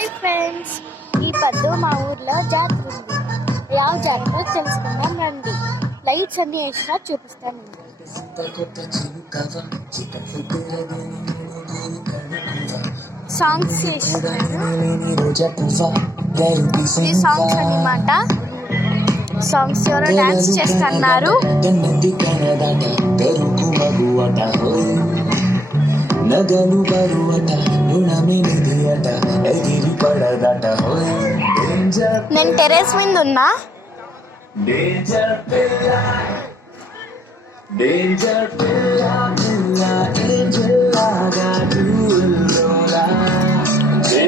Hi friends, ఈ పద్దు మా ఊర్లో జాతర ఉంది. ಯಾವ జాతర తెలుసుకుందాం రండి. లైట్స్ అన్ని వేసినా చూపిస్తాను. సాంగ్స్ వేస్తున్నారు. ఈ సాంగ్స్ అన్నమాట. సాంగ్స్ ఎవరో డాన్స్ చేస్తున్నారు. నగలు బరువట రుణమినిది అట ఎగిరి పడదట. నేను టెరెస్ మీద ఉన్నా.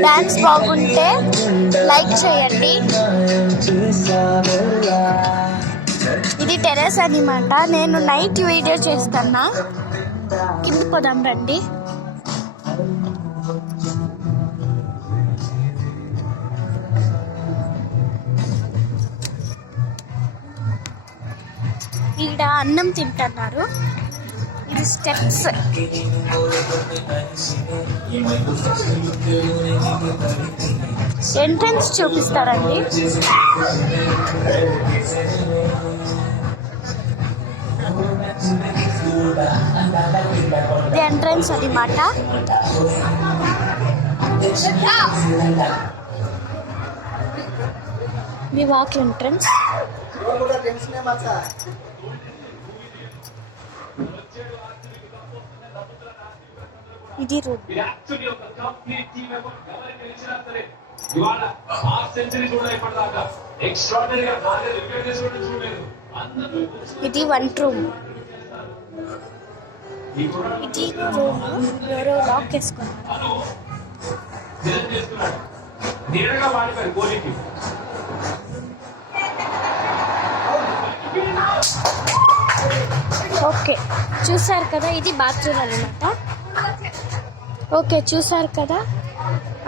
డాన్స్ బాగుంటే లైక్ చేయండి. ఇది టెరెస్ అన్నమాట. నేను నైట్ వీడియో చేస్తున్నా. కింద పోదాం రండి. ఇక్కడ అన్నం తింటున్నారు. ఇది స్టెప్స్. ఎంట్రన్స్ చూపిస్తారండి. ఇది ఎంట్రన్స్ అన్నమాట. ఇది వాక్ ఎంట్రన్స్. ఇది రోడ్. ఇది వన్ రూమ్. ఇది రూమ్. ఎవరో లాక్ వేసుకున్నారు. ఓకే, చూసారు కదా, ఇది బాత్రూమ్ అన్నమాట. ఓకే, చూసారు కదా,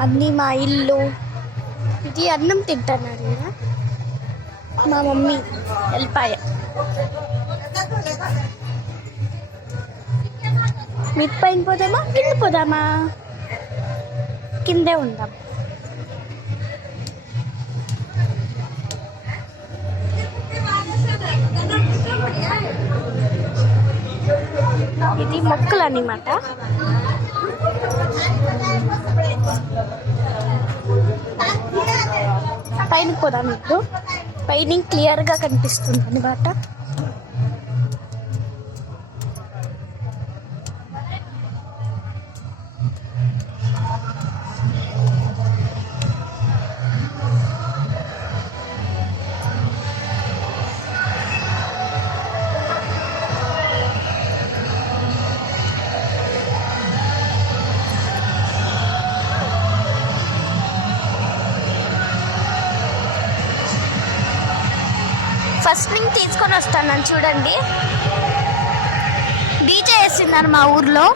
అన్నీ మా ఇల్లు. ఇది అన్నం తింటున్నారు కదా మా మమ్మీ. వెళ్ళిపాయ. మిట్ పైన పోదామా కింద పోదామా? కిందే ఉందాం. ఇది మొక్కలు అన్నమాట. పైన పోదాం. ఇప్పుడు పైన క్లియర్గా కనిపిస్తుంది అన్నమాట. ఫస్ట్ లింక్ తీసుకొని వస్తాను చూడండి. డీజే వేస్తున్నారు మా ఊర్లో.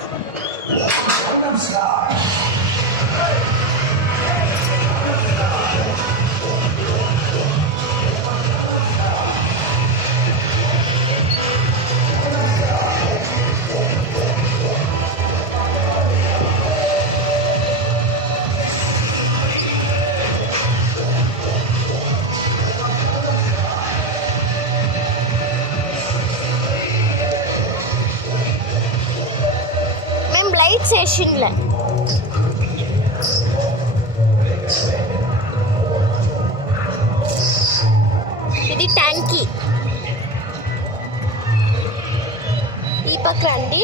లైట్స్ వేసిండ్లే. ఇది ట్యాంకీ. ఈ పక్క రండి.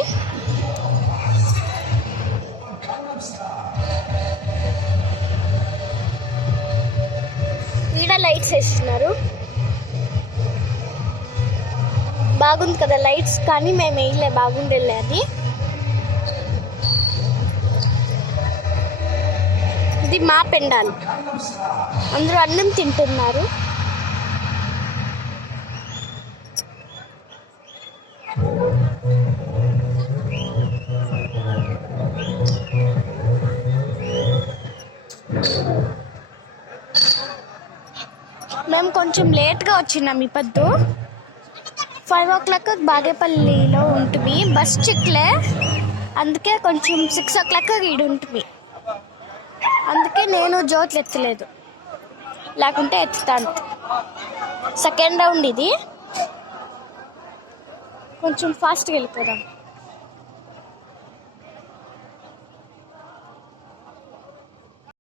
ఈడ లైట్స్ వేస్తున్నారు. బాగుంది కదా లైట్స్, కానీ మేము వేయలే. బాగుండేలే అది. ఇది మా పెండాలు. అందరూ అన్నం తింటున్నారు. మేము కొంచెం లేట్గా వచ్చినాం. ఈ పొద్దు 5 o'clock బాగేపల్లిలో ఉంటుంది. బస్ చిక్లే, అందుకే కొంచెం 6 o'clock ఈడు ఉంటుంది. అందుకే నేను జ్యోతులు ఎత్తలేదు, లేకుంటే ఎత్తుతాను. సెకండ్ రౌండ్ ఇది, కొంచెం ఫాస్ట్గా వెళ్ళిపోదాం.